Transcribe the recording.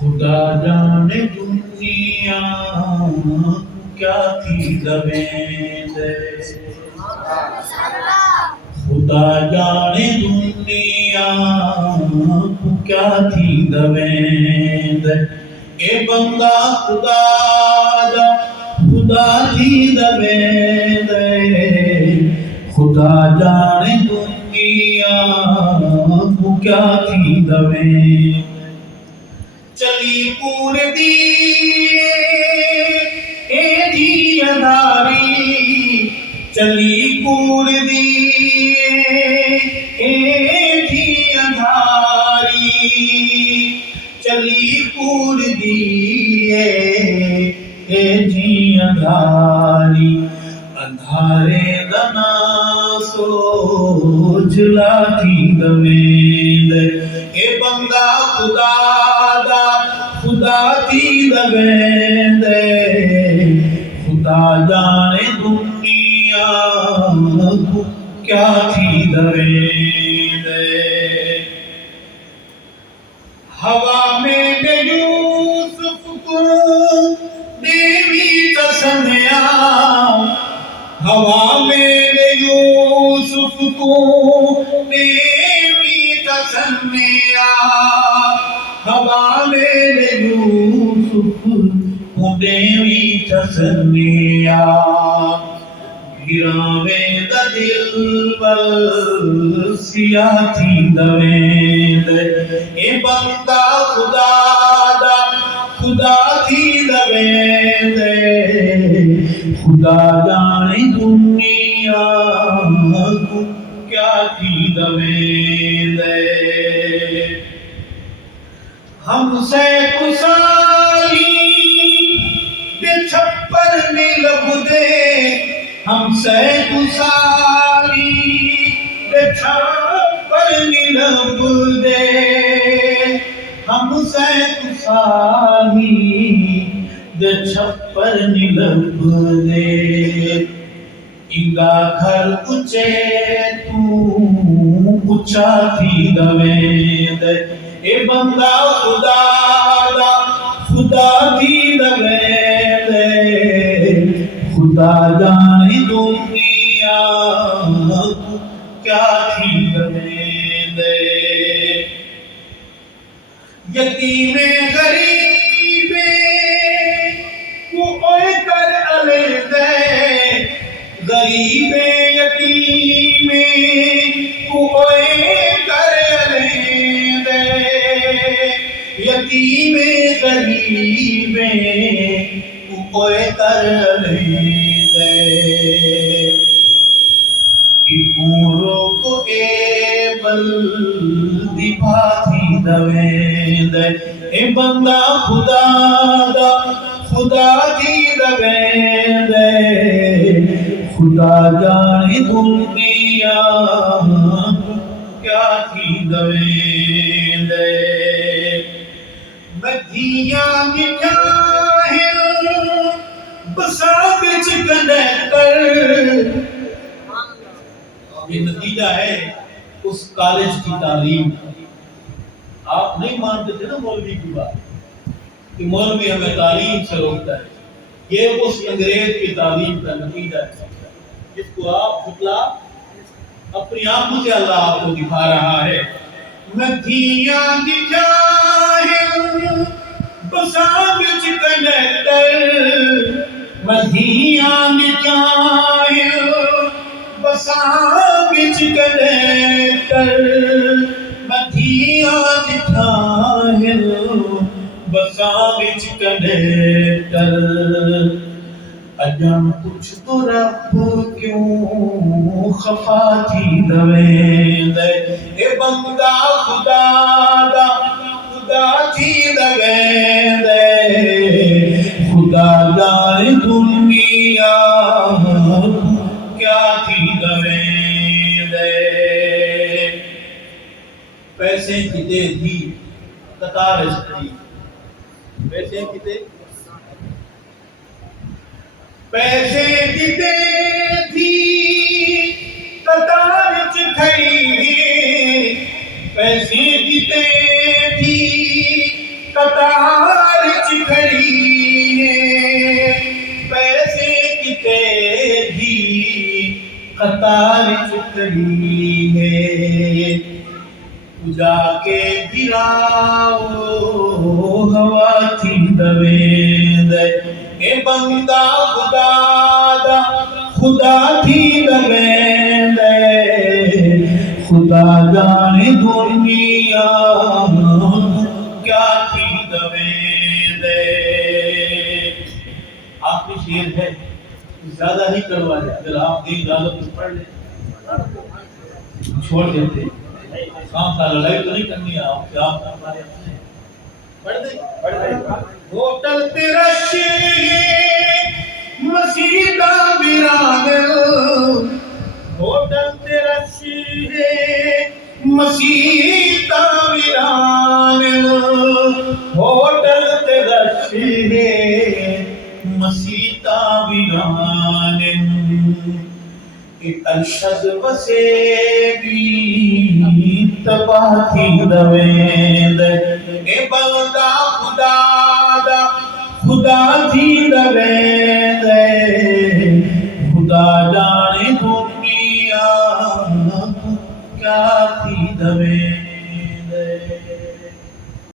خدا جانے دنیا کیا تھی دویند، خدا جانے دنیا کیا تھی دویند، اے بندہ خدا جا خدا تھی دویند، خدا جانے دنیا کیا تھی دویند، چلی پور دی اے جی اندھاری، چلی پور دی اے جی اندھاری، چلی پور دی اے جی اندھاری، اندھارے دنا سو جلا تھی دویند، اے بندہ خدا خدا تھی دویند، خدا جانے دنیا کیا تھی دویند، ہوا میں یوسف کو دیوی تسنیا، ہوا میں یوسف کو دیوی تسنیا، ہوا میرے یوسف کو دیوی تسنیا، گراویں دا دل بل سیاہ تھی دویند، اے بندہ خدا دا خدا تھی دویند، خدا جانے دنیا کیا تھی دویند، ہم سے کسالی دے چھپر نیلب دے، ہم سے کسالی دے چھپر نیلب دے، ہم سے کسالی دے چھپر نیلب دے، انگا گھر اچے تو اچا تھی دویند، اے بندہ خدا دا خدا تھی دویند، خدا جانے دنیا کیا تھی دویند، یتیم غریب کو اوے کر علیحد، غریب یتیم کو اوے کر علیحد، یتیم غریب کوئی کر علیحد، ایکورو کو اے بلدی پاتھی دویند، اے بندہ خدا دا خدا تھی دویند، خدا جانے دنیا کیا تھی دویند، بدیاں مٹھائیں بسا بچ کنیکٹر، یہ نتیجہ ہے اس کالج کی تعلیم، آپ نہیں مانتے تھے نا مولوی کی بات کہ مولوی ہمیں تعلیم سے روکتا ہے، یہ اس انگریز کی تعلیم کا نتیجہ ہے جس کو آپ جھٹلا اپنی آنکھوں سے اللہ آپ کو دکھا رہا ہے، ندیاں دکھائیں بسا بچ کنیکٹر، ندیاں دکھائیں بسا بچ کنیکٹر، ندیاں دکھائیں بسا بچ کنیکٹر، اجم کچھ تو رب کیوں خفا تھی دویند، اے بندہ خدا دا خدا تھی دویند، خدا جانے دنیا کیا تھی دویند، پیسے کتے تھی قطار اشتری، پیسے کتے پیسے کتے تھی قطار چکھئی، پیسے کتے تھی قطار چکھڑی ہے پیسے کی تیری قطار چکھڑی ہے جا کے بھراؤ ہوا تھی دویند اے بندہ خدا دا خدا تھی دویند خدا جانے دنیا کیا تھی دویند آخری شعر ہے زیادہ نہیں کروا جائے اگر آپ کی اجازت تو پڑھ لیں چھوڑ دیتے کام کا لڑائی تو نہیں کرنی ہے آپ کیا ہمارے اپنے پڑھ دیں ہوٹل تیرا مسیح کا ویران ہوٹل تیرا مسیح کا ویران ہوٹل تیرا مسیح کا ویران ارشد وسے بھی تباہ تھی دویند اے بندہ خدا دا خدا تھی دویند